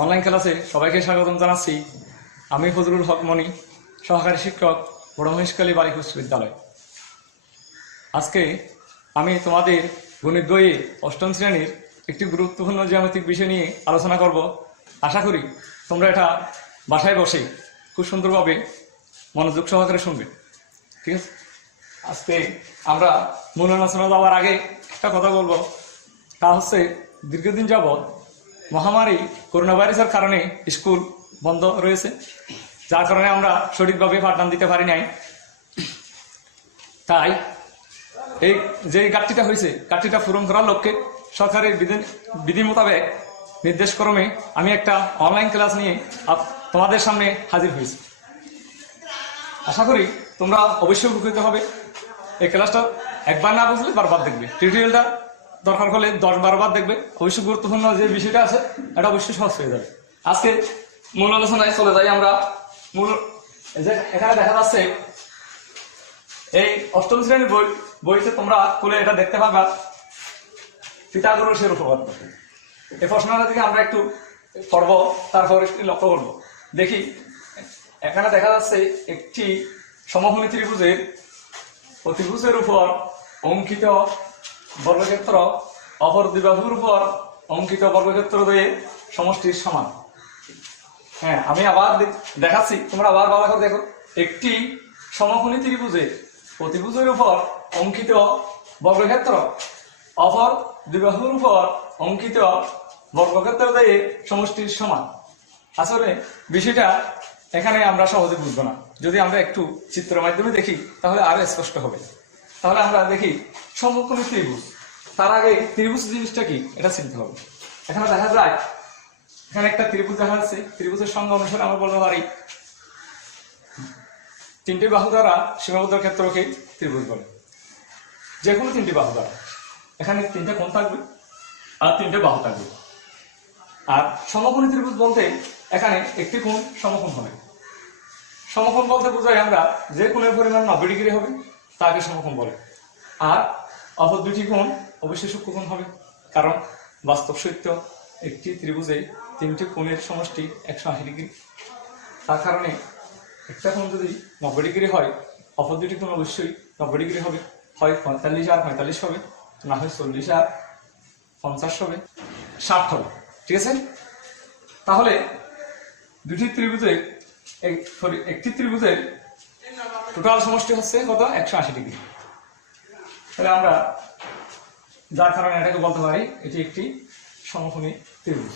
Online ক্লাসে সবাইকে স্বাগতম জানাচ্ছি। আমি ফজলুল হক মনি, সহকারী শিক্ষক, বড় মহেশখালী বালিকা উচ্চ বিদ্যালয়। আজকে আমি তোমাদের গণিত বইয়ে অষ্টম শ্রেণীর একটি গুরুত্বপূর্ণ জ্যামিতিক বিষয় নিয়ে আলোচনা করব। আশা করি তোমরা এটা বাসায় বসে খুব সুন্দরভাবে মনোযোগ সহকারে শুনবে। ঠিক আছে, আজকে আমরা মূল আলোচনা যাওয়ার আগে একটা কথা বলবো, তা হচ্ছে দীর্ঘদিন যাবৎ মহামারী করোনা ভাইরাসের কারণে স্কুল বন্ধ রয়েছে, যার কারণে আমরা সঠিকভাবে পাঠদান দিতে পারি নাই। তাই এই যে ঘাটতিটা হয়েছে, ঘাটতিটা পূরণ করার লক্ষ্যে সরকারের বিধি মোতাবেক নির্দেশক্রমে আমি একটা অনলাইন ক্লাস নিয়ে তোমাদের সামনে হাজির হয়েছি। আশা করি তোমরা অবশ্যই উপকৃত হবে। এই ক্লাসটা একবার না বুঝলে বারবার দেখবে, টিউটোরিয়ালটা দরকার হলে 10-12 বার দেখবে। অবশ্যই গুরুত্বপূর্ণ যে বিষয়টা আছে এটা অবশ্যই সহজ হয়ে যাবে। আজকে মূল আলোচনায় চলে যাই আমরা। এখানে দেখা যাচ্ছে এই অষ্টম শ্রেণীর বইতে তোমরা খুলে এটা দেখতে পাবা, পিথাগোরাসের উপপাদ্য। এই প্রশ্নটা থেকে আমরা একটু পড়ব, তারপর একটু লক্ষ্য করবো। দেখি, এখানে দেখা যাচ্ছে একটি সমভূমি ত্রিভুজের অতিভুজের উপর অঙ্কিত বর্গক্ষেত্র অপর দুই বাহুর উপর অঙ্কিত বর্গক্ষেত্র দিয়ে সমষ্টির সমান। হ্যাঁ, আমি আবার দেখাচ্ছি, তোমরা আবার ভালো করে দেখো। একটি সমকোণী ত্রিভুজের অতিভুজের উপর অঙ্কিত বর্গক্ষেত্র অপর দুই বাহুর উপর অঙ্কিত বর্গক্ষেত্র দিয়ে সমষ্টির সমান। আসলে বিষয়টা এখানে আমরা সহজে বুঝবো না, যদি আমরা একটু চিত্রের মাধ্যমে দেখি তাহলে আরো স্পষ্ট হবে। তাহলে আমরা দেখি সমকোণী ত্রিভুজ। তার আগে ত্রিভুজ জিনিসটা কি এটা চিনতে হবে। এখানে দেখা যায়, এখানে একটা ত্রিভুজ দেখা যাচ্ছে। ত্রিভুজের সংজ্ঞা অনুসারে আমরা বলতে পারি তিনটি বাহু দ্বারা সীমাবদ্ধ ক্ষেত্রকে ত্রিভুজ বলে। যে কোনো তিনটি বাহু দ্বারা এখানে তিনটে কোণ থাকবে আর তিনটে বাহু থাকবে। আর সমকোণী ত্রিভুজ বলতে এখানে একটি কোণ সমকোণ হবে। সমকোণ বলতে বোঝাই আমরা যে কোণের পরিমাণ 90 ডিগ্রি হবে তাকে সমকোণ বলে। আর অপর দুটি কোণ অবশ্যই সূক্ষ্মকোণ হবে, কারণ বাস্তব সত্য একটি ত্রিভুজে তিনটি কোণের সমষ্টি 180 ডিগ্রি। তার কারণে একটা কোণ যদি 90 ডিগ্রি হয়, অপর দুটি কোণ অবশ্যই 90 ডিগ্রি হবে। হয় 45 আর 45 হবে, না হয় 40 আর 50 হবে, 60 হবে। ঠিক আছে, তাহলে দুটি ত্রিভুজের একটি ত্রিভুজের টোটাল সমষ্টি হচ্ছে কত? 180 ডিগ্রি। তাহলে আমরা যার কারণে এটাকে বলতে পারি এটি একটি সমকোণী ত্রিভুজ।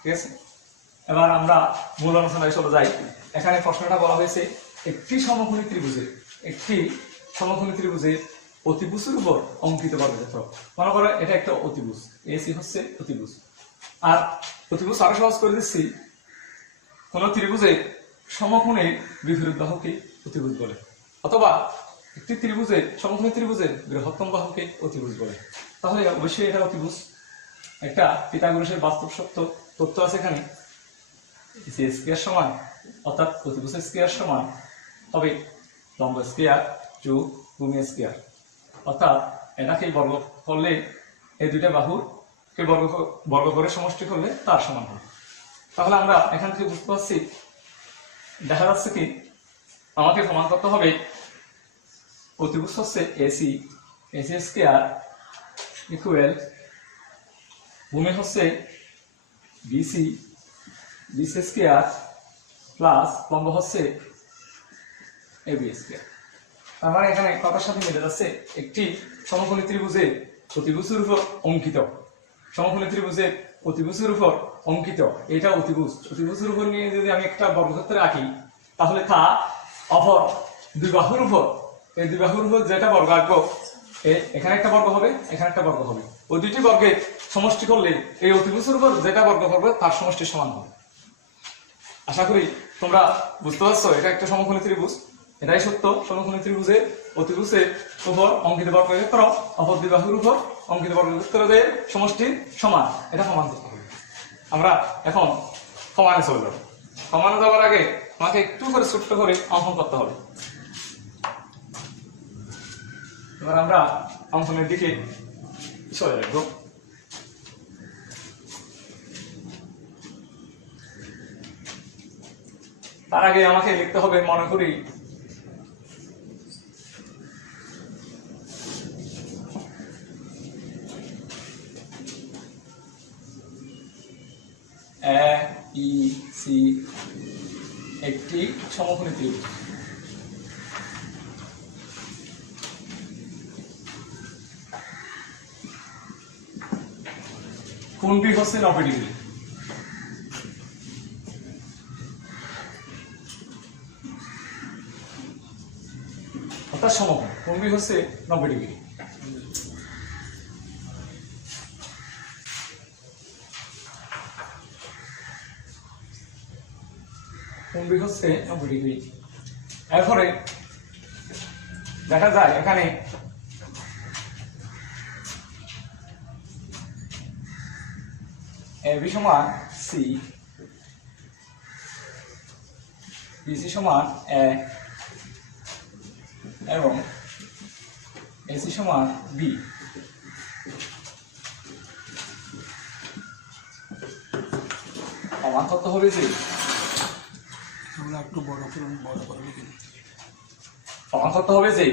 ঠিক আছে, এবার আমরা মূল আলোচনায় চলে যাই। এখানে প্রশ্নটা বলা হয়েছে একটি সমকোণী ত্রিভুজের অতিভুজের উপর অঙ্কিত বর্গক্ষেত্র। মনে করো এটা একটা অতিভুজ, এসি হচ্ছে অতিভুজ। আর অতিভুজ আরো সহজ করে দিচ্ছি, কোন ত্রিভুজের সমকোণের বিপরীত বাহুকে অতিভুজ বলে, অথবা একটি ত্রিভুজের সমকোণী ত্রিভুজের বৃহত্তম বাহুকে অতিভুজ বলে। তাহলে অবশ্যই এটা অতিভুজ। একটা পিথাগোরাসের বাস্তব সত্য তথ্য আছে এখানে, স্কয়ার সমান, অর্থাৎ অতিভুজের স্কয়ার সমান হবে লম্ব স্কয়ার যোগ ভূমি স্কয়ার। অর্থাৎ এটাকে বর্গ করলে এই দুইটা বাহুকে বর্গ করে সমষ্টি করলে তার সমান হবে। তাহলে আমরা এখান থেকে বুঝতে পারছি, দেখা যাচ্ছে কি আমাকে প্রমাণ করতে হবে অতিভুজ হচ্ছে এসি স্কয়ার ইকুয়াল ভূমি হচ্ছে বিসি স্কয়ার প্লাস লম্ব হচ্ছে এবি স্কয়ার। তার মানে এখানে কথার সাথে মিলে যাচ্ছে একটি সমকোণী ত্রিভুজের অতিভুজের উপর অঙ্কিত, সমকোণী ত্রিভুজের অতিভুজের উপর অঙ্কিত এটা অতিভুজের উপর নিয়ে যদি আমি একটা বর্গক্ষেত্র আঁকি, তাহলে তা অপর দুই বাহুর উপর, এই দুই বাহুর উপর যেটা বর্গ আঁকবো, এখানে একটা বর্গ হবে, এখানে একটা বর্গ হবে। ওই দুইটি বর্গের সমষ্টি করলে এই অতিভুজের উপর যেটা বর্গ করবে তার সমষ্টির সমান হবে। আশা করি তোমরা বুঝতে পারছো এটা একটা সমকোণী ত্রিভুজ। এটাই সত্য, সমকোণী ত্রিভুজের অতিভুজের উপর অঙ্কিত বর্গক্ষেত্র অপর দুই বাহুর উপর অঙ্কিত বর্গক্ষেত্রের সমষ্টির সমান, এটা প্রমাণ করতে হবে। আমরা এখন প্রমাণে চলে যাবো। প্রমাণে যাওয়ার আগে আমাকে একটু করে ছোট্ট করে অঙ্কন করতে হবে। এবার আমরা অঙ্কনের দিকে চলে যাবো। তার আগে আমাকে লিখতে হবে, মনে করি এ ই সি একটি সমকোণী ত্রিভুজ। কোণটি হচ্ছে 90 ডিগ্রি। অর্থাৎ সমকোণ, কোণটি হচ্ছে 90 ডিগ্রি। কোণটি হচ্ছে 90 ডিগ্রি। এরপরে দেখা যায় এখানে AB সমান C, BC সমান A এবং AC সমান B। প্রমাণ করতে হবে যে আমরা একটু বড় করে লিখি। প্রমাণ করতে হবে যে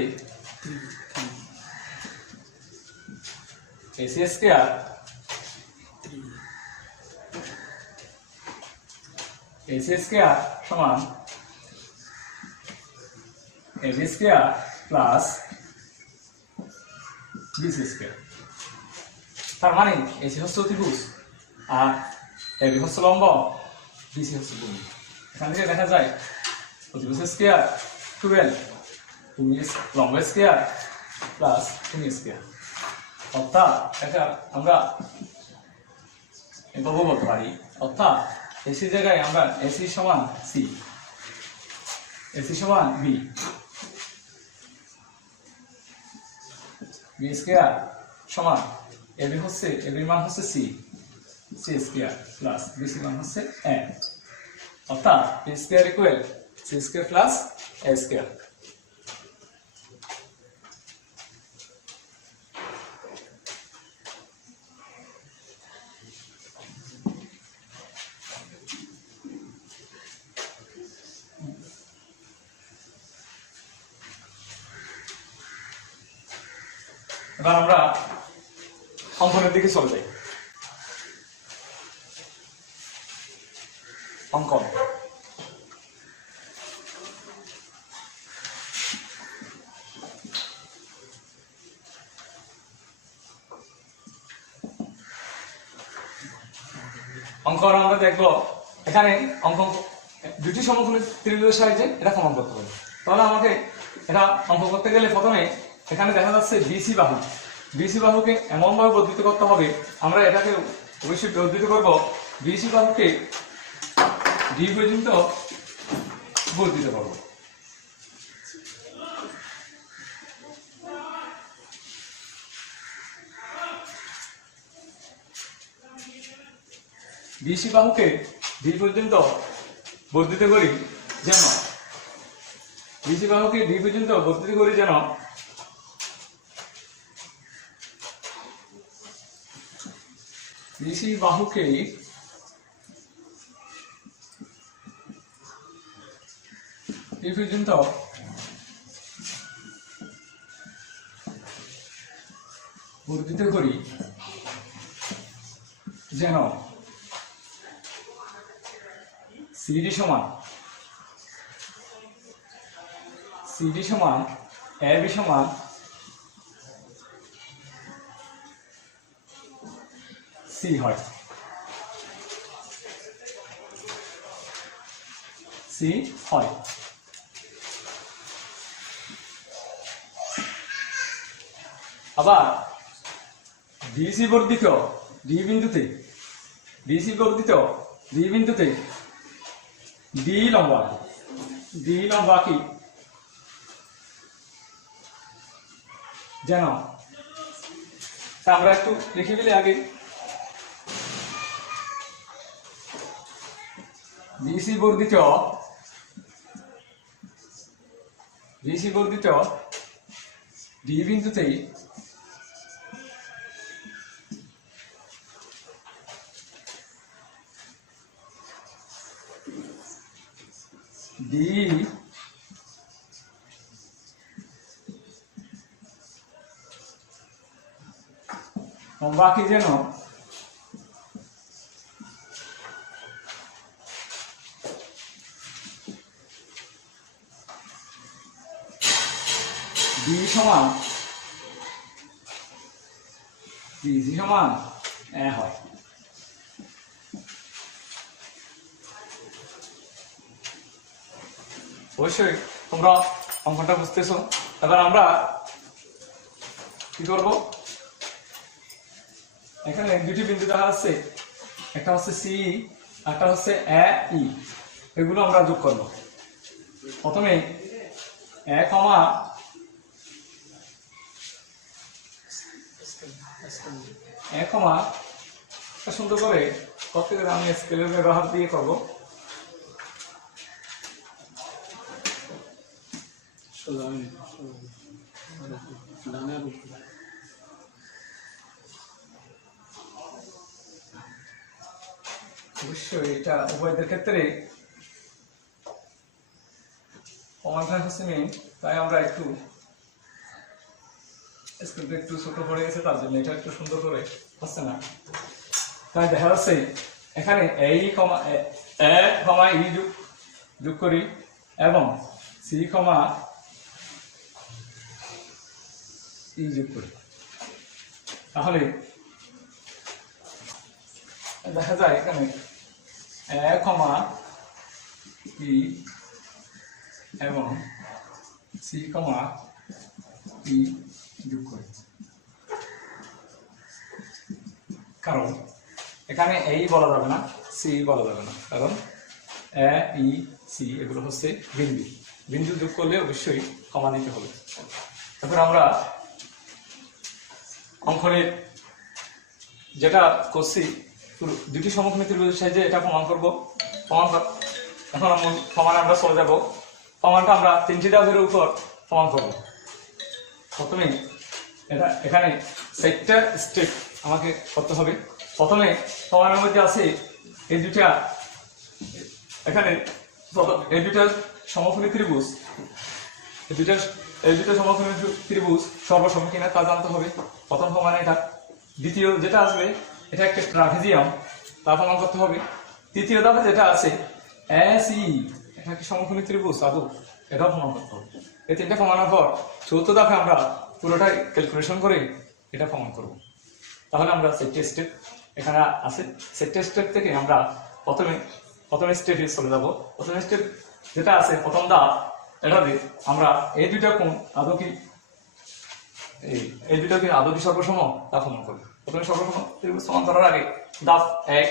AC স্কয়ার সমান AB square plus BC square. তার মানে AC হচ্ছে অতিভুজ, আর AB হচ্ছে লম্ব, BC হচ্ছে ভূমি। এখান থেকে দেখা যায় অতিভুজ স্কয়ার 12, ভূমি লম্ব স্কয়ার প্লাস ভূমি স্কয়ার। অর্থাৎ এটা আমরা এভাবে বলতে পারি, অর্থাৎ এসি জায়গায় আমরা এসি সমান সি, এসি সমান বি, বি স্কয়ার সমান এবি হচ্ছে, এবির মান হচ্ছে C, C square plus BC মান হচ্ছে এ। অর্থাৎ B square equal C square plus A square. এবার আমরা অঙ্কনের দিকে চলে যাই। অঙ্কন অঙ্কন আমরা দেখবো এখানে অঙ্কন দুটি সমকোণী ত্রিভুজের সাহায্যে এটা প্রমাণ করতে হবে। তাহলে আমাকে এটা অঙ্ক করতে গেলে প্রথমে এখানে দেখা যাচ্ছে বিসি বাহু, বিসি বাহুকে এমনভাবে বর্ধিত করতে হবে, আমরা এটাকে অবশ্যই বর্ধিত করব বিসি বাহুকে ডি পর্যন্ত বর্ধিত করব। বিসি বাহুকে ডি পর্যন্ত বর্ধিত করি যেন, বিসি বাহুকে ডি পর্যন্ত বর্ধিত করি যেন বিসি বাহুকে ডি পর্যন্ত বর্ধিত করি যেন সিডি সমান এবি সমান সি হয়, সি হয়। আবার বিসি বর্ধিত ডি বিন্দুতে, বিসি বর্ধিত ডি বিন্দুতে ডি লম্বা, ডি লম্বা কি যেন, আমরা একটু লিখে ফেলি আগে। বিসি বর্ধিত ডি বিন্দুতেই ডি বাকি যেন ডি সমান বিসি সমান এ হয়। অবশ্যই তোমরা অঙ্কটা বুঝতেছো। এবার আমরা কি করব, এখানে দুটি বিন্দু দেখা যাচ্ছে, একটা হচ্ছে সি, একটা হচ্ছে এ ই, এগুলো আমরা যোগ করব। প্রথমে এ কমা সুন্দর করে প্রত্যেকের আমি স্কেলের ব্যবহার দিয়ে করব। অবশ্যই এটা উভয়দের ক্ষেত্রে প্রমাণটা হচ্ছে মেইন, তাই আমরা একটু স্ক্রিপ্টটা একটু ছোট পড়ে গেছে, তার জন্য এটা একটু সুন্দর করে হচ্ছে না। তাই দেখা যাচ্ছে এখানে এই কমা এ কমা ই যোগ করি এবং সি কমা ই যোগ করি, তাহলে দেখা যায় এখানে এ কমা ই এবং সি কমা ই যোগ করি। কারণ এখানে এই বলা যাবে না, সি বলা যাবে না, কারণ এ ই সি এগুলো হচ্ছে বিন্দু, বিন্দু যোগ করলে অবশ্যই কমা দিতে হবে। তারপর আমরা অঙ্কনে যেটা করছি দুটি সমকোণী ত্রিভুজের সাহায্যে এটা প্রমাণ করব। এখন প্রমাণ আমরা চলে যাব। প্রমাণটা আমরা তিনটি ধাপের উপর প্রমাণ করব। প্রথমে এটা এখানে 4টা স্টেপ আমাকে করতে হবে। প্রথমে প্রমাণের মধ্যে আছে এই দুটা, এখানে এই দুটা সমকোণী ত্রিভুজ, এই দুটা সমকোণী ত্রিভুজ সর্বসম কিনা তা জানতে হবে, প্রথম প্রমাণ এটা। দ্বিতীয় যেটা আসবে এটা একটা ট্রাপিজিয়াম, তা প্রমাণ করতে হবে। তৃতীয় ধাপে যেটা আছে এসি, এটা কি সমকোণী ত্রিভুজ আদৌ, এটাও প্রমাণ করতে হবে। এই তিনটা প্রমাণের পর চতুর্থ ধাপে আমরা পুরোটাই ক্যালকুলেশন করে এটা প্রমাণ করব। তাহলে আমরা 4টা স্টেপ এখানে আছে, 4টা স্টেপ থেকে আমরা প্রথম স্টেপে চলে যাব। প্রথম স্টেপ যেটা আছে প্রথম ধাপ, এটাতে আমরা এই দুইটা কোণ আদৌ কি সর্বসম তা প্রমাণ করব। প্রথমে সর্বসম ত্রিভুজ প্রমাণ করার আগে ধাপ 1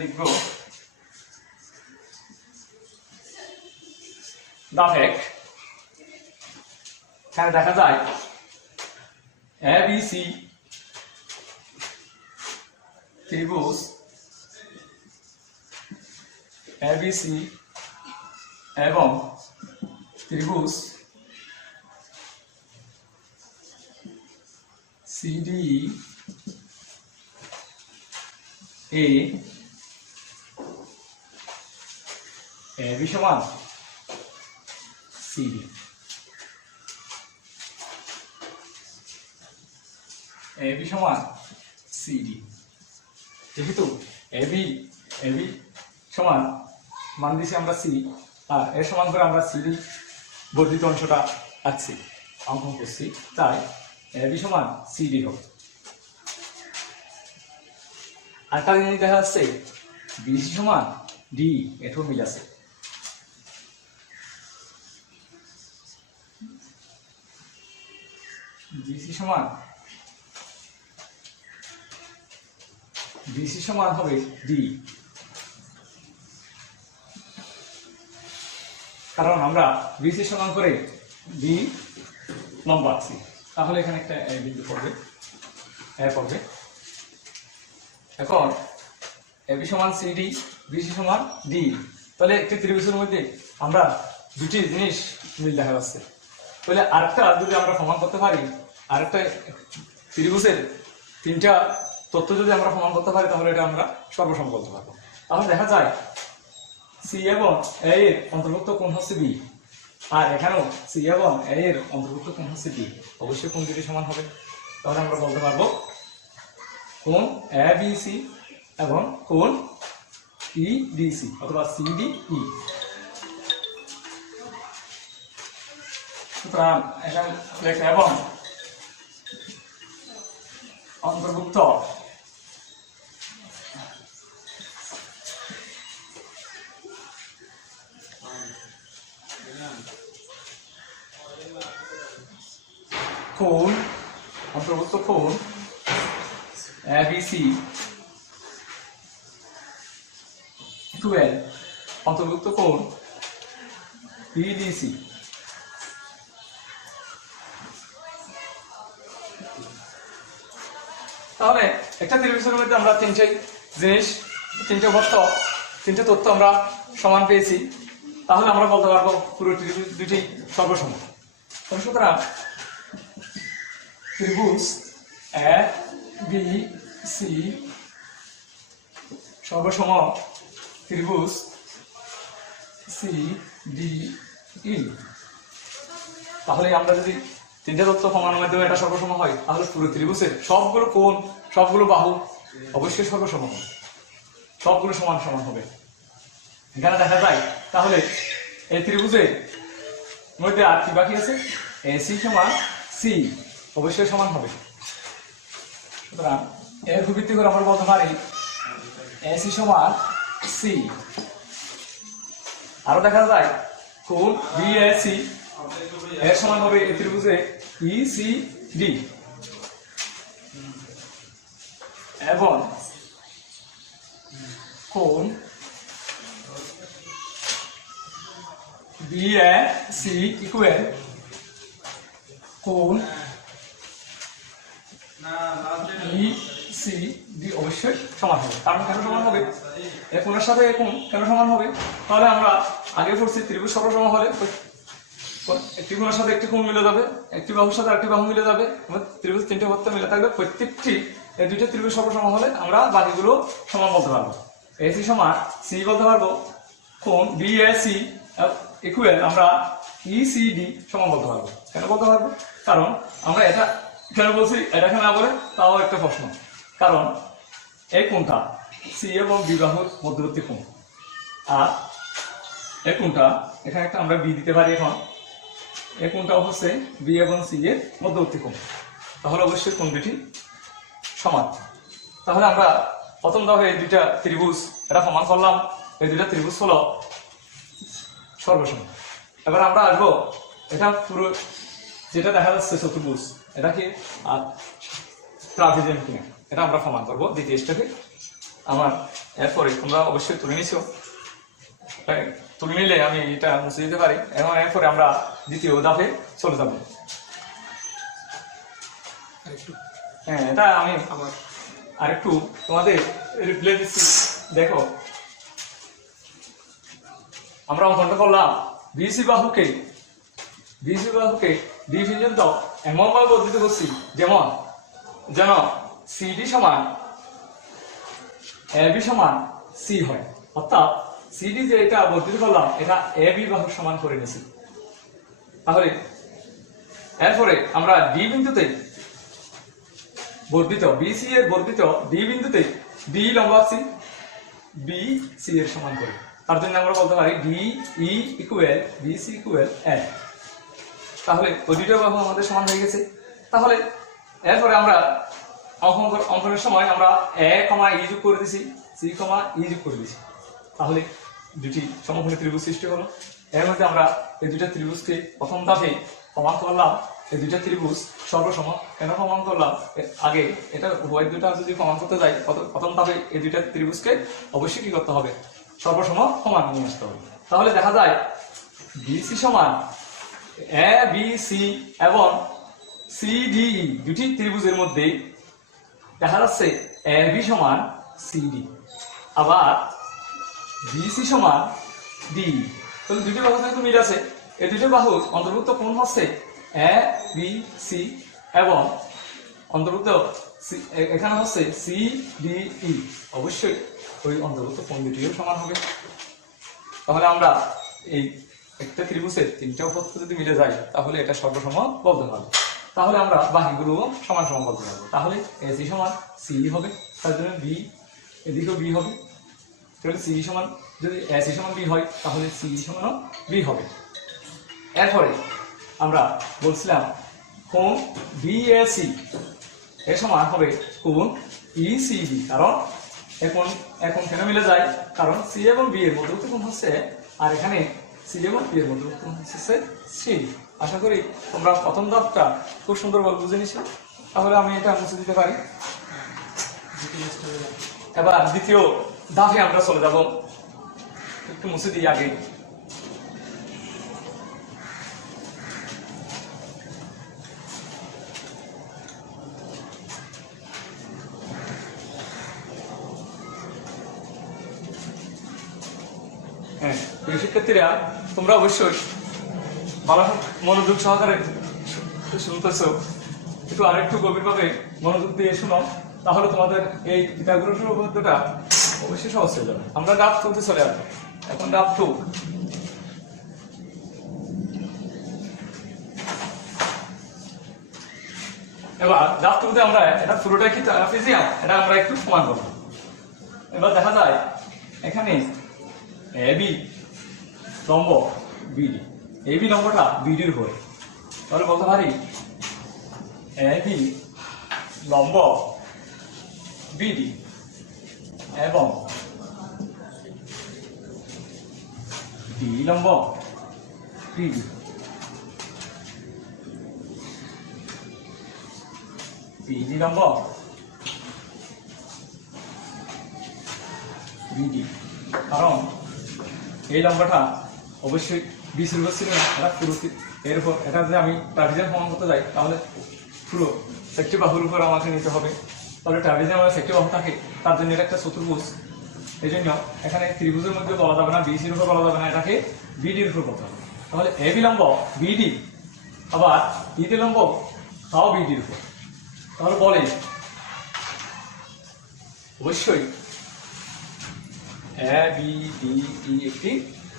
লিখব। ধাপ 1 এখানে দেখা যায় ABC ত্রিভুজ ABC এবং ত্রিভুজ CDE AB সমান CD, AB সমান CD। যেহেতু AB সমান মান দিছি আমরা C, আর এর সমান করে আমরা CD বর্ধিত অংশটা আঁকছি, অঙ্কন করছি, তাই AB সমান CD হবে। আরেকটা জিনিস দেখা যাচ্ছে BC সমান D, এটাও মিল আছে। BC সমান হবে D, কারণ আমরা BC সমান করে D লম্ব আছি, তাহলে এখানে একটা বিন্দু পড়বে, পড়বে। এখন AB সমান CD, BC সমান D, তাহলে একটি ত্রিভুজের মধ্যে আমরা দুটি জিনিস মিল দেখা যাচ্ছে। তাহলে আরেকটা যদি আমরা প্রমাণ করতে পারি, আরেকটা ত্রিভুজের তিনটা তথ্য যদি আমরা প্রমাণ করতে পারি, তাহলে এটা আমরা সর্বসম বলতে পারবো। তাহলে দেখা যায় সি এবং এ এর অন্তর্ভুক্ত কোণ হচ্ছে বি, আর এখানেও সি এবং এ এর অন্তর্ভুক্ত কোণ হচ্ছে বি, অবশ্যই কোণ দুটি সমান হবে। তাহলে আমরা বলতে পারবো কোণ এ বি সি এবং কোণ ই ডি সি অথবা সি ডি ই। সুতরাং এখানে লেখা এবং অন্তর্ভুক্ত কোণ অন্তর্ভুক্ত কোণ ABC ইকুয়াল অন্তর্ভুক্ত কোণ BDC। তাহলে একটা ত্রিভুজের মধ্যে আমরা তিনটে তথ্য আমরা সমান পেয়েছি, তাহলে আমরা বলতে পারবো পুরো ত্রিভুজ দুটি সর্বসম। সুতরাং ত্রিভুজ এ বি সি সর্বসম ত্রিভুজ সি ডি ই। তাহলে আমরা যদি তিনটে তথ্য প্রমাণের মাধ্যমে এটা সর্বসম হয়, তাহলে পুরো ত্রিভুজের সবগুলো কোণ সবগুলো বাহু অবশ্যই সর্বসম হবে, সবগুলো সমান সমান হবে। এখানে দেখা যায় তাহলে এই ত্রিভুজের মধ্যে আর কি বাকি আছে, এসি সমান সি অবশ্যই সমান হবে। সুতরাং এর ভিত্তি করে আমরা বলতে পারি এসি সমান সি। আরো দেখা যায় কোণ বিএসি এর সমান হবে এই ত্রিভুজে ইসিডি এবং কোণ বিএসি ইকুয়াল কোণ ইসিডি অবশ্যই সমান হবে। কারণ কেন সমান হবে, এই কোণের সাথে এই কোণ কেন সমান হবে, তাহলে আমরা আগে পড়ছি ত্রিভুজ সর্বসম হলে একটি কোণের সাথে একটি কোণ মিলে যাবে, একটি বাহুর সাথে আরেকটি বাহু মিলে যাবে, ত্রিভুজ তিনটে হতে মিলে থাকবে। প্রত্যেকটি এই দুইটা ত্রিভুজ সর্বসম হলে আমরা বাকিগুলো সমান বলতে পারবো। এসি সমান সি বলতে পারবো, কোণ বিএসি ইকুয়াল আমরা ইসিডি সমান বলতে পারবো। কেন বলতে পারবো, কারণ আমরা এটা কেন বলছি এটাকে না বলে তাও একটা প্রশ্ন, কারণ এই কোণটা সি এবং বি বাহুর মধ্যবর্তী কোণ, আর এই কোণটা এখানে একটা আমরা বি দিতে পারি। এখন এই কোণটা হচ্ছে বি এবং সি এর মধ্যবর্তী কোণ, তাহলে অবশ্যই কোণ দুটি সমান। তাহলে আমরা প্রথম ধাপে এই দুইটা ত্রিভুজ এটা সমান করলাম, এই দুইটা ত্রিভুজ হলো সর্বসম। এবার আমরা আসবো এটা পুরো যেটা দেখা যাচ্ছে চতুর্ভুজ, এটা কি ট্রাপিজিয়াম কিনা এটা আমরা সমান করবো দ্বিতীয় স্টেপে। আমার এরপরে তোমরা অবশ্যই তুলে নিছো, তুলে নিলে আমি এটা মুছে দিতে পারি এবং এরপরে আমরা দ্বিতীয় ধাপে চলে যাবো। হ্যাঁ, এটা আমি আমার আরেকটু তোমাদের রিপ্লে দিচ্ছি। দেখো আমরা অঙ্কনটা করলাম বিসি বাহুকে ডি পর্যন্ত এমন ভাবে বর্ধিত করছি যেন সিডি সমান এবি সমান সি হয়, অর্থাৎ সিডি যে এটা বর্ধিত করলাম এটা এবি বাহুর সমান করে নিয়েছি। তাহলে এরপরে আমরা ডি বিন্দুতে বর্ধিত বিসি এর বর্ধিত ডি বিন্দুতে ডি লম্ব আছি বি সি এর সমান করে। তার জন্য আমরা বলতে পারি D E equal BC equal A. তাহলে ওই দুটো বাহু আমাদের সমান হয়ে গেছে। তাহলে এরপরে আমরা অঙ্কনের সময় আমরা এ কমা ই যোগ করে দিছি, সি কমা ই যোগ করে দিছি, তাহলে দুটি সমকোণী ত্রিভুজ সৃষ্টি হলো। এর মধ্যে আমরা এই দুইটা ত্রিভুজকে প্রথম ধাপে প্রমাণ করলাম এই দুইটা ত্রিভুজ সর্বসম। কেন প্রমাণ করলাম, আগে এটা উভয় দুটা যদি প্রমাণ করতে যাই প্রথম ধাপে এই দুইটা ত্রিভুজকে অবশ্যই কি করতে হবে, সর্বসম সমান নিয়ে আসতে হবে। তাহলে দেখা যায় বিসি সমান এ বি সি এবং সি ডি ই দুটি ত্রিভুজের মধ্যে দেখা যাচ্ছে এ বি সমান সি ডি, আবার বিসি সমান ডি। তাহলে দুটি বাহু যেহেতু মিল আছে, এই দুটি বাহুর অন্তর্ভুক্ত কোণ হচ্ছে এ বি সি এবং অন্তর্ভুক্ত এখানে হচ্ছে সি ডি ই, অবশ্যই ওই অন্তর্ভুক্ত কোণ দুটিও সমান হবে। তাহলে আমরা এই একটা ত্রিভুজের তিনটা উপপাদ্য যদি মিলে যায় তাহলে এটা সর্বসম বলতে পারবো। তাহলে আমরা বাকিগুলো সমান সমান বলতে পারবো। তাহলে এসি সমান সি হবে, তার জন্য বি এদিকেও বি হবে। তাহলে সি সমান, যদি এসি সমান বি হয় তাহলে সি সমান বি হবে। এরপরে আমরা বলছিলাম কোণ বিএসি এর সমান হবে কোণ ইসিবি, কারণ এখন এখন কেন মিলে যায়, কারণ সি এবং বি এর মধ্যবর্তী কোণ হচ্ছে, আর এখানে সি এবং বি এর মধ্যবর্তী কোণ হচ্ছে সি। আশা করি তোমরা প্রথম ধাপটা খুব সুন্দরভাবে বুঝে নিছো। তাহলে আমি এটা মুছে দিতে পারি। এবার দ্বিতীয় ধাপে আমরা চলে যাব। একটু মুছে দিই আগে। হ্যাঁ, প্রিয় শিক্ষার্থীরা, তোমরা অবশ্যই ভালো মনোযোগ সহকারে শুনতেছো। একটু আরেকটু গভীরভাবে মনোযোগ দিয়ে শুনো, তাহলে তোমাদের এই পিথাগোরাসের উপপাদ্যটা অবশ্যই সহজ হয়ে যাবে। আমরা ডাব 2 তে চলে আসবো। এখন ডাব 2। এবার ডাব 2 তে আমরা এটা পুরোটা কি ট্রাপিজিয়াম, এটা আমরা একটু সমান করব। এবার দেখা যায় এখানে এবি লম্ব বিডি, এবি লম্বটা বিডির উপরে, তাহলে বলতে পারি এবি লম্ব বিডি এবং ডি লম্ব বিডি। বিডি লম্ব বিডি, কারণ এই লম্বটা অবশ্যই বিসির উপর ছিল না, এটা পুরো এর উপর। এটা যদি আমি ট্রাপিজিয়াম সমান করতে যাই তাহলে পুরো একটি বাহুর উপর আমাকে নিতে হবে। তাহলে ট্রাপিজিয়াম আমার একটি বাহু থাকে, তার জন্য এটা একটা চতুর্ভুজ। এই জন্য এখানে ত্রিভুজের মধ্যে বলা যাবে না, বিসির উপর বলা যাবে না, এটাকে বিডির উপর বলতে হবে। তাহলে এ বিলম্ব বিডি, আবার ইতে লম্ব তাও বিডির উপর। তাহলে বলে অবশ্যই এ বি ডি ই একটি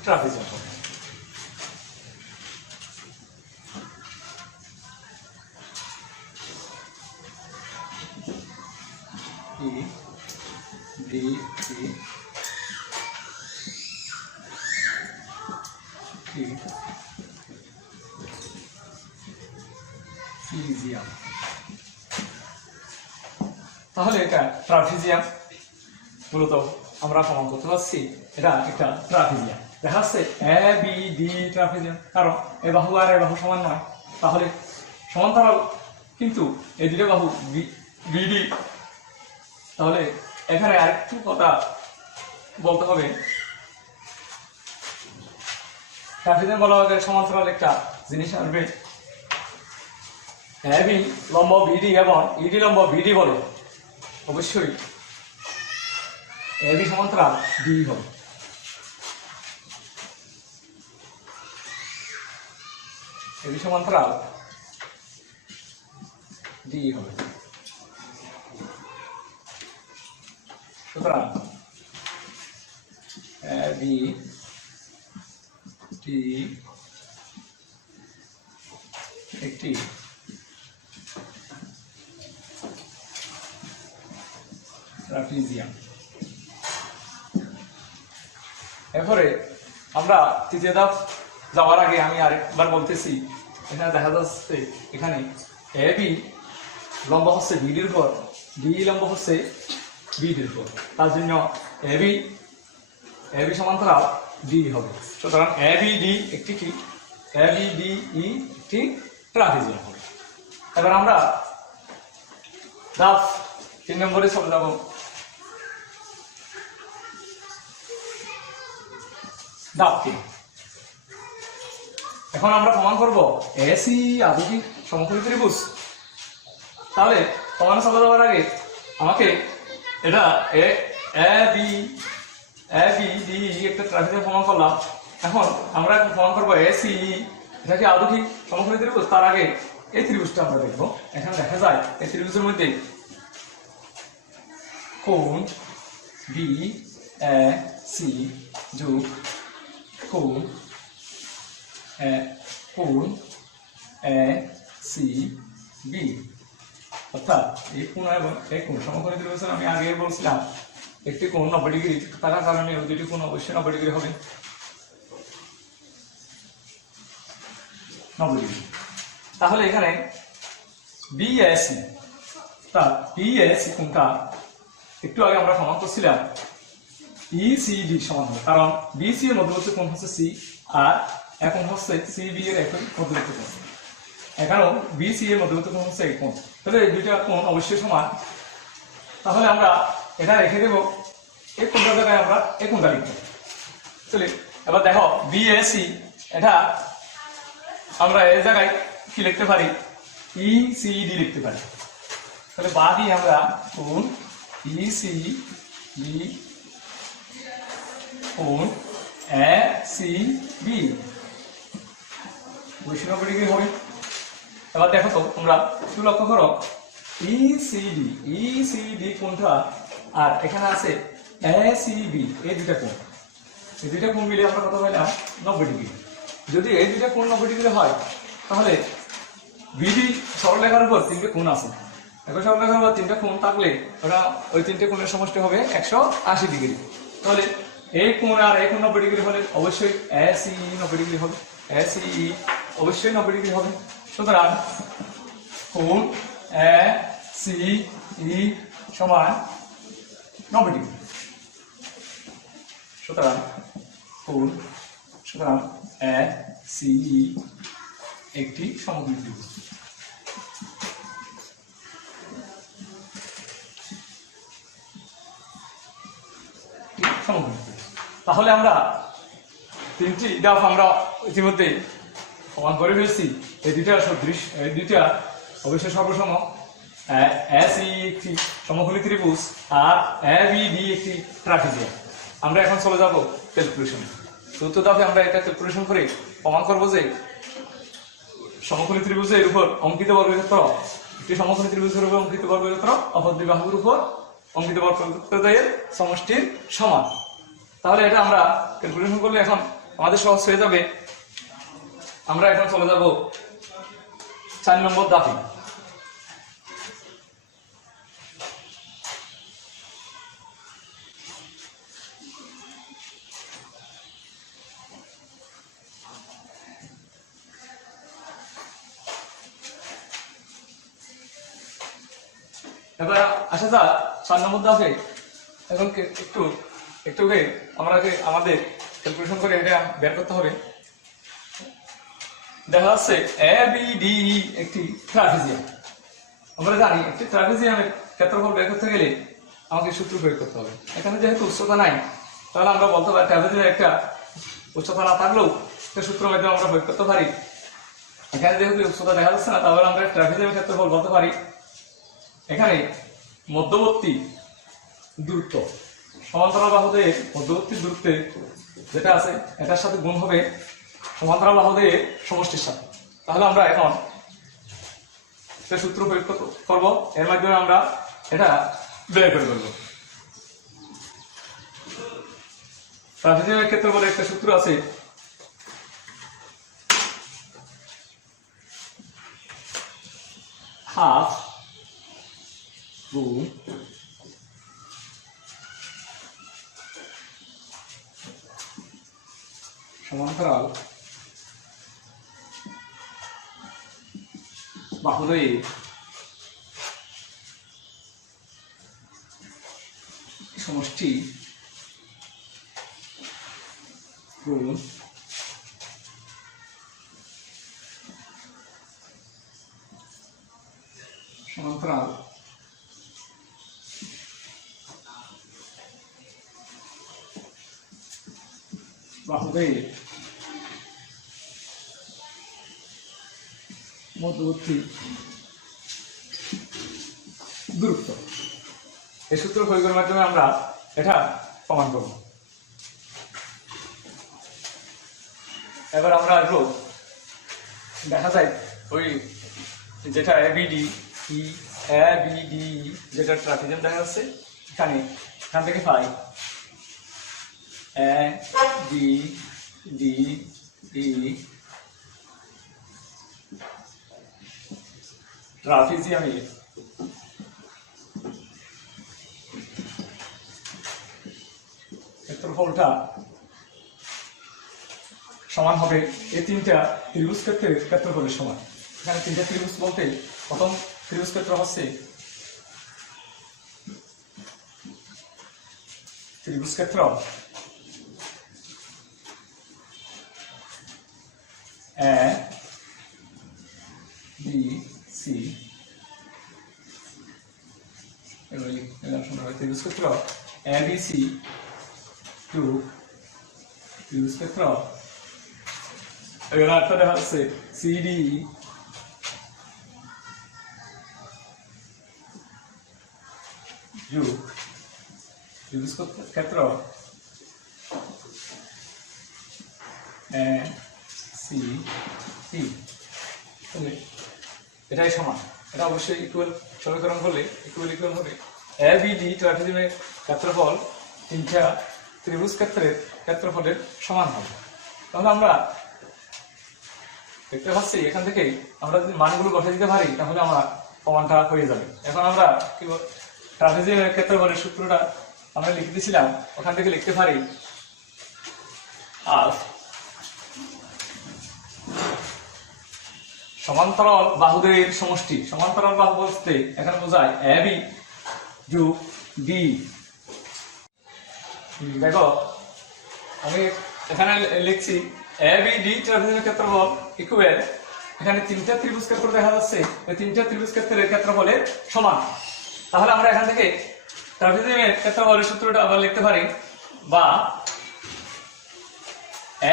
ট্রাপিজিয়াম হবে। E D E E trapezium. তাহলে এটা ট্রাপিজিয়াম মূলত আমরা প্রমাণ করতে পারছি এটা একটা ট্রাপিজিয়াম। দেখা যাচ্ছে এ বি ডি ট্রাপিজিয়াম, কারণ এ বাহু আর এ বাহু সমান নয়, তাহলে সমান্তরাল, কিন্তু এই দুটো বাহু বিডি। তাহলে এখানে আরেকটু কথা বলতে হবে। ট্রাপিজিয়াম বলা হবে সমান্তরাল একটা জিনিস আসবে। এবি লম্ব বিডি এবং ইডি লম্ব বিডি বলে অবশ্যই এবি সমান্তরাল ডি হবে। এবি সমান্তরাল ডি হবে। সুতরাং এবি ডি একটি ট্রাপিজিয়াম। এরপরে আমরা তৃতীয় ধাপ যাওয়ার আগে আমি আরেকবার বলতেছি, এখানে দেখা যাচ্ছে এখানে এ বি লম্ব হচ্ছে বিডির উপর, ডি লম্ব হচ্ছে বিডির উপর, তার জন্য এ বি সমান্তরাল ডি হবে। সুতরাং এ বি ডি একটি কি, এ বি ডি ই একটি ট্রাপিজিয়াম হবে। এবার আমরা ধাপ 3 নম্বরে চলে যাব। ধাপ 3। এখন আমরা প্রমাণ করব এসি আদৌকি সমকোণী ত্রিভুজ। তাহলে প্রমাণে চলে যাওয়ার আগে আমাকে এটা এ বি ডি একটা ট্রাপিজিয়াম প্রমাণ করলাম। এখন আমরা প্রমাণ করব এসি এটা কি আদৌকি সমকোণী ত্রিভুজ। তার আগে এই ত্রিভুজটা আমরা দেখব। এখানে দেখা যায় এই ত্রিভুজের মধ্যে কোণ বি এ সি যোগ কোণ এ সি বি, অর্থাৎ এই কোণ এবং এই কোণ সমকোণী ত্রিভুজ আমি আগে বলছিলাম একটি কোণ 90 ডিগ্রি থাকার কারণে ওই দুটি কোণ অবশ্যই 90 ডিগ্রি হবে, 90 ডিগ্রি। তাহলে এখানে বিএসি, তা বিএসি কোণটা একটু আগে আমরা সমান করছিলাম ইসিডি সমান হবে, কারণ বিসি এর মধ্যবর্তী কোণ হচ্ছে সি, আর এখন হচ্ছে সিবি এর একই মধ্যবর্তী কোণ, এখানেও বিসি এর মধ্যবর্তী কোণ হচ্ছে এই কোণ, তাহলে এই দুইটা কোণ অবশ্যই সমান। তাহলে আমরা এটা রেখে দেব, এই কোণটার জায়গায় আমরা এই কোণটা লিখব। চলে এবার দেখো বিএসি, এটা আমরা এই জায়গায় কি লিখতে পারি, ইসিডি লিখতে পারি। তাহলে বা দিয়ে আমরা কোণ ইসিডি কোণ এসিবি 90 ডিগ্রি হবে। এবার দেখো তো তোমরা একটু লক্ষ্য করো, ইসিডি কোণটা আর এখানে আছে এসিবি, এই দুইটা কোণ, এই দুইটা কোণ মিলে আমরা কত পাইলাম 90 ডিগ্রি। যদি এই দুইটা কোণ 90 ডিগ্রি হয় তাহলে বিডি সরলরেখার উপর তিনটে কোণ আছে, একই সরলরেখার উপর তিনটা কোণ থাকলে ওটা ওই তিনটে কোণের সমষ্টি হবে 180 ডিগ্রি। তাহলে এই কোণ আর এই কোণ 90 ডিগ্রি হলে অবশ্যই এসি 90 ডিগ্রি হবে, এসি অবশ্যই 90 ডিগ্রি হবে। সুতরাং কোণ এসি সমান 90 ডিগ্রি। সুতরাং কোণ, সুতরাং এসি একটি সমকোণী ত্রিভুজ। তাহলে আমরা তিনটি ধাপ আমরা ইতিমধ্যে প্রমাণ করে ফেলছি, এই দুইটা সদৃশ, এই দুইটা অবশ্যই সর্বসম, এসি একটি সমকোণী ত্রিভুজ আর এবিডি একটি ট্রাপিজিয়াম। আমরা এখন চলে যাব ক্যালকুলেশন। চতুর্থ ধাপে আমরা এটা ক্যালকুলেশন করে প্রমাণ করবো যে সমকোণী ত্রিভুজের উপর অঙ্কিত বর্গক্ষেত্র, একটি সমকোণী ত্রিভুজের উপর অঙ্কিত বর্গক্ষেত্র অপর দুই বাহুর উপর অঙ্কিত বর্গক্ষেত্রের সমষ্টির সমান। তাহলে এটা আমরা ক্যালকুলেশন করলে এখন আমাদের সহজ হয়ে যাবে। আমরা এখন চলে যাব 4 নম্বর ধাপে। এবার আসা যাক 4 নম্বর ধাপে। এখন একটু আমাদের ক্যালকুলেশন করে এটা বের করতে হবে। দেখা যাচ্ছে এবিডি একটি ট্রাপিজিয়াম। আমরা জানি একটি ট্রাপিজিয়ামের ক্ষেত্রফল বের করতে গেলে আমাকে সূত্র প্রয়োগ করতে হবে। এখানে যেহেতু উচ্চতা নাই, তাহলে আমরা বলতে পারি ট্রাপিজিয়ামের একটা উচ্চতা না থাকলেও একটা সূত্রের মাধ্যমে আমরা প্রয়োগ করতে পারি। এখানে যেহেতু উচ্চতা দেখা যাচ্ছে না, তাহলে আমরা ট্রাপিজিয়ামের ক্ষেত্রফল বলতে পারি এখানে মধ্যবর্তী দূরত্ব, সমান্তরাল বাহুদের মধ্যবর্তী দূরত্বে যেটা আছে এটার সাথে গুণ হবে সমান্তরাল বাহুদের সমষ্টির সাথে। তাহলে আমরা এখন একটা সূত্র প্রয়োগ করব, এর মাধ্যমে আমরা এটা বের করে ফেলবো। ট্রাপিজিয়ামের ক্ষেত্রে বলে একটা সূত্র আছে, হাফ গুণ সমান্তরাল বাহুদ্বয়ের সমষ্টি গুণ সমান্তরাল বাহুদ্বয়ের মধ্যবর্তী দূরত্ব। এই সূত্র প্রয়োগের মাধ্যমে আমরা এটা প্রমাণ করব। এবার আমরা আসবো, দেখা যায় ওই যেটা এবিডি যেটা ট্রাপিজিয়াম দেখা যাচ্ছে এখান থেকে পাই এ বি ডি ই ট্রাপিজিয়ামের ক্ষেত্রফলটা সমান হবে এই তিনটা ত্রিভুজ ক্ষেত্রের ক্ষেত্রফলের সমান। এখানে তিনটা ত্রিভুজ বলতে প্রথম ত্রিভুজ ক্ষেত্র হচ্ছে ত্রিভুজ ক্ষেত্র এ বি সি, ত্রিভুজ ক্ষেত্র এ বি সি টু, ত্রিভুজ ক্ষেত্র এখানে একটা দেখা যাচ্ছে সিডি যোগ ত্রিভুজ ক্ষেত্র এ সি টি। এটাই সমান, এটা অবশ্যই ইকুয়াল সমীকরণ করলে ইকুয়াল হবে এ বি ডি ট্রাপিজিয়ামের ক্ষেত্রফল তিনটা ত্রিভুজ ক্ষেত্রের ক্ষেত্রফলের সমান হবে। তাহলে আমরা দেখতে পাচ্ছি এখান থেকে আমরা যদি মানগুলো বসে দিতে পারি তাহলে আমরা প্রমাণটা হয়ে যাবে। এখন আমরা কি ট্রাপিজিয়ামের ক্ষেত্রফলের সূত্রটা আমরা লিখে দিয়েছিলাম, ওখান থেকে লিখতে পারি আর সমান্তরাল বাহুদের সমষ্টি। সমান্তরাল বাহু বলতে এখানে বোঝায় এ বি যোগ ডি। দেখো আমি এখানে লিখছি এ বি ডি ট্রাপিজিয়ামের ক্ষেত্রফল ইকুয়াল, এখানে তিনটা ত্রিভুজ ক্ষেত্র দেখা যাচ্ছে, ওই তিনটা ত্রিভুজ ক্ষেত্রের ক্ষেত্রফলের সমান। তাহলে আমরা এখান থেকে ট্রাপিজিয়ামের ক্ষেত্রফলের সূত্রটা আবার লিখতে পারি, বা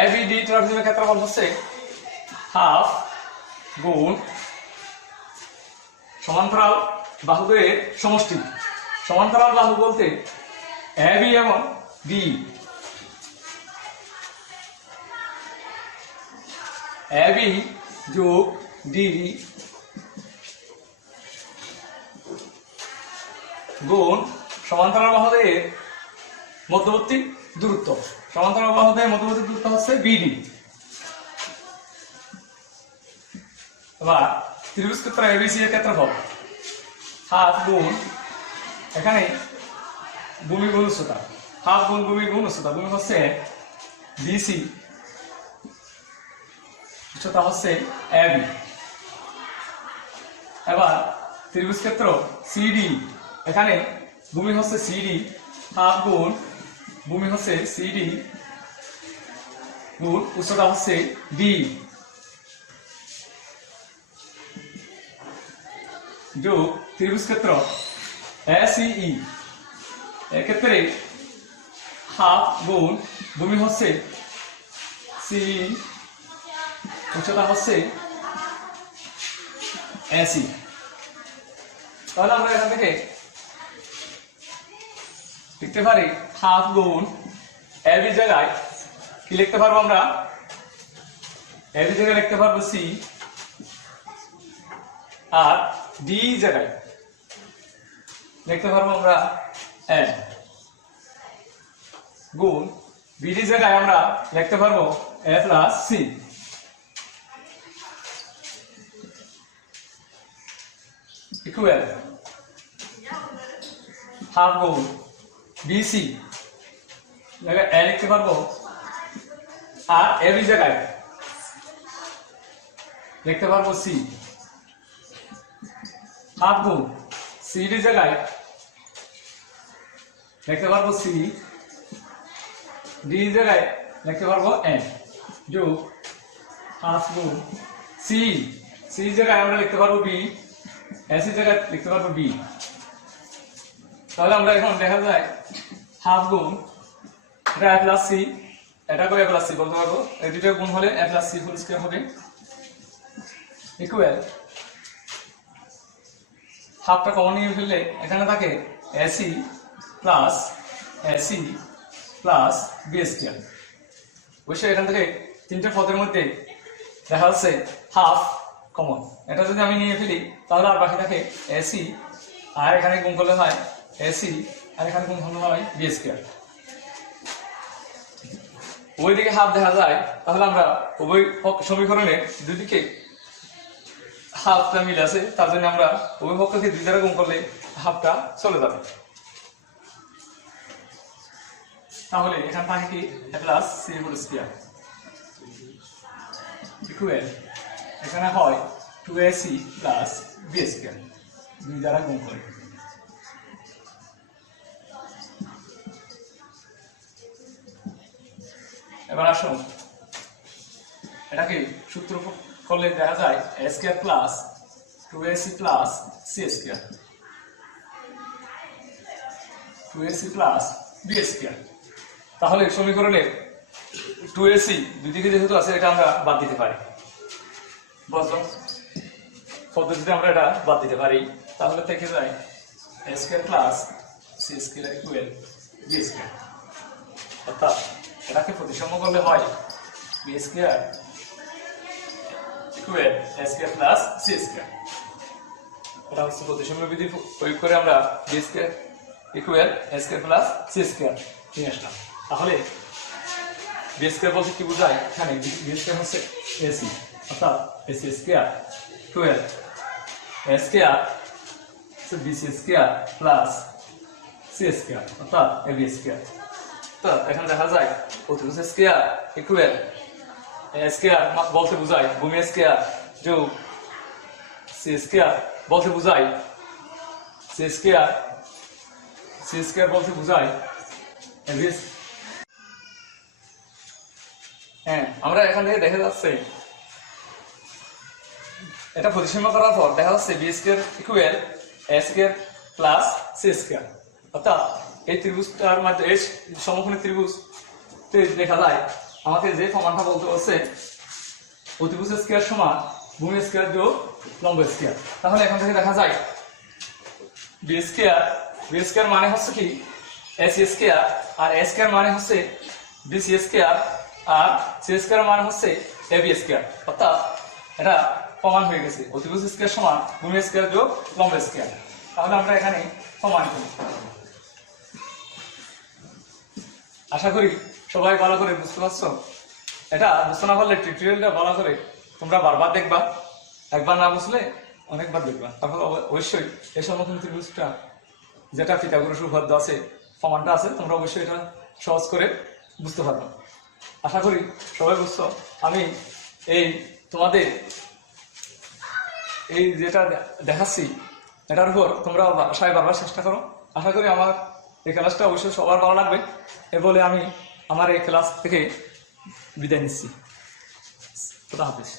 এ বি ডি ট্রাপিজিয়ামের ক্ষেত্রফল হচ্ছে হাফ গুণ সমান্তরাল বাহুদের সমষ্টি। সমান্তরাল বাহু বলতে এ বি এবং ডি, এ বি যোগ ডি গুণ সমান্তরাল বাহুদের মধ্যবর্তী দূরত্ব। সমান্তরাল বাহুদের মধ্যবর্তী দূরত্ব হচ্ছে বিডি। এবার ত্রিভুজ ক্ষেত্র এবিসি এর ক্ষেত্রফল হাফ গুণ, এখানে ভূমি গুণ উচ্চতা, হাফ গুণ ভূমি গুণ উচ্চতা। ভূমি হচ্ছে বিসি, উচ্চতা হচ্ছে এবি। এবার ত্রিভুজ ক্ষেত্র সিডি, এখানে ভূমি হচ্ছে সিডি, হাফ গুণ ভূমি হচ্ছে সিডি গুণ উচ্চতা হচ্ছে ডি, যোগ ত্রিভুজ ক্ষেত্র এসিই, এক্ষেত্রে হাফ গুণ ভূমি হচ্ছে সি, উচ্চতা হচ্ছে এসি। তাহলে আমরা এখান থেকে লিখতে পারি হাফ গুণ এবি জায়গায় কি লিখতে পারবো আমরা, এবি জায়গায় লিখতে পারবো সি, আর ডি জায়গায় লিখতে পারবো আমরা এ, গুণ বিডি জায়গায় আমরা লিখতে পারবো এ প্লাস সি। ইকুয়াল হাফ গুণ বিসি জায়গায় এ লিখতে পারবো, আর এবি জায়গায় লিখতে পারবো সি। হাফ গুণ সিডি জায়গায় লিখতে পারবো সি, ডি জায়গায় লিখতে পারবো এন, যোগ হাফ গুণ সি, সি জায়গায় আমরা লিখতে পারবো বি, এসি জায়গায় লিখতে পারবো বি। তাহলে আমরা এখন দেখা যায় হাফ গুণ এটা এ প্লাস সি, এটাকেও এ প্লাস সি বলতে পারবো, এই দুটো গুণ হলে a plus c whole square হবে। ইকুয়াল হাফটা কমন নিয়ে ফেললে এখানে থাকে a c plus a c plus b square. অবশ্যই এখান থেকে তিনটে পদের মধ্যে দেখা যাচ্ছে হাফ কমন, এটা যদি আমি নিয়ে ফেলি তাহলে আর বাকি থাকে এসি, আর এখানে গুণ করলে হয় এসি, আর এখানে গুণ করলে হয় বি স্কয়ার। উভয় দিকে হাফ দেখা যায়, তাহলে আমরা উভয় সমীকরণের দুদিকে হাফটা মিলে আছে, তার জন্য আমরা উভয় পক্ষকে 2 দ্বারা গুণ করলে হাফটা চলে যাবে। তাহলে এখানে থাকে কি a plus c whole square equal এখানে হয় 2ac প্লাস b স্কয়ার 2 দ্বারা গুণ করে। এবার আসুন এটাকে সূত্র করলে দেখা যায় a square plus 2ac plus c square 2ac plus b square. তাহলে সমীকরণে 2ac দুই দিকে যেহেতু আছে এটা আমরা বাদ দিতে পারি, বুঝলাম পদ্ধতিতে আমরা এটা বাদ দিতে পারি। তাহলে থেকে যায় a square plus c square equal b square, অর্থাৎ এটাকে প্রতিসম করলে হয় b square equal a square plus c square. এটা হচ্ছে প্রতিসম বিধি প্রয়োগ করে আমরা b square equal a square plus c square নিয়ে আসলাম। তাহলে b স্কয়ার বলতে কি বোঝায়, এখানে b স্কয়ার হচ্ছে ac, অর্থাৎ ac square equal a square bc square plus c square, অর্থাৎ ab স্কয়ার। তো এখানে দেখা যায় অতিভুজ স্কয়ার ইকুয়াল a স্কয়ার বলতে বোঝায় ভূমি স্কয়ার যোগ c স্কয়ার বলতে বোঝায় c স্কয়ার বলতে বোঝায় ab। হ্যাঁ, আমরা এখান থেকে দেখা যাচ্ছে এটা প্রতিসম করার পর দেখা যাচ্ছে b square equal a square plus c square, অর্থাৎ এই ত্রিভুজটার মধ্যে এই সমকোণী ত্রিভুজ দেখা যায় আমাকে যে প্রমাণটা বলতে হচ্ছে অতিভুজ স্কয়ার সমান ভূমি স্কয়ার যোগ লম্ব স্কয়ার। তাহলে এখান থেকে দেখা যায় b স্কয়ার মানে হচ্ছে কি ac স্কয়ার, আর a স্কয়ার মানে হচ্ছে bc স্কয়ার, আর c স্কয়ার মানে হচ্ছে ab স্কয়ার, অর্থাৎ এটা প্রমাণ হয়ে গেছে অতিভুজ স্কয়ার সমান ভূমি স্কয়ার যোগ লম্ব স্কয়ার। তাহলে আমরা এখানে প্রমাণ করি। আশা করি সবাই ভালো করে বুঝতে পারছো। এটা বুঝতে না পারলে টিউটোরিয়ালটা ভালো করে তোমরা বারবার দেখবা, একবার না বুঝলে অনেকবার দেখবা, তাহলে অবশ্যই এই সমকোণ ত্রিভুজটা যেটা পিথাগোরাস উপপাদ্য আছে প্রমাণটা আছে, তোমরা অবশ্যই এটা সহজ করে বুঝতে পারবে। আশা করি সবাই বুঝছো। আমি এই তোমাদের এই যেটা দেখাচ্ছি এটার উপর তোমরা বাসায় বারবার চেষ্টা করো। আশা করি আমার এই ক্লাসটা অবশ্যই সবার ভালো লাগবে। এ বলে আমি আমার এই ক্লাস থেকে বিদায় নিচ্ছি। খোদা হাফেজ।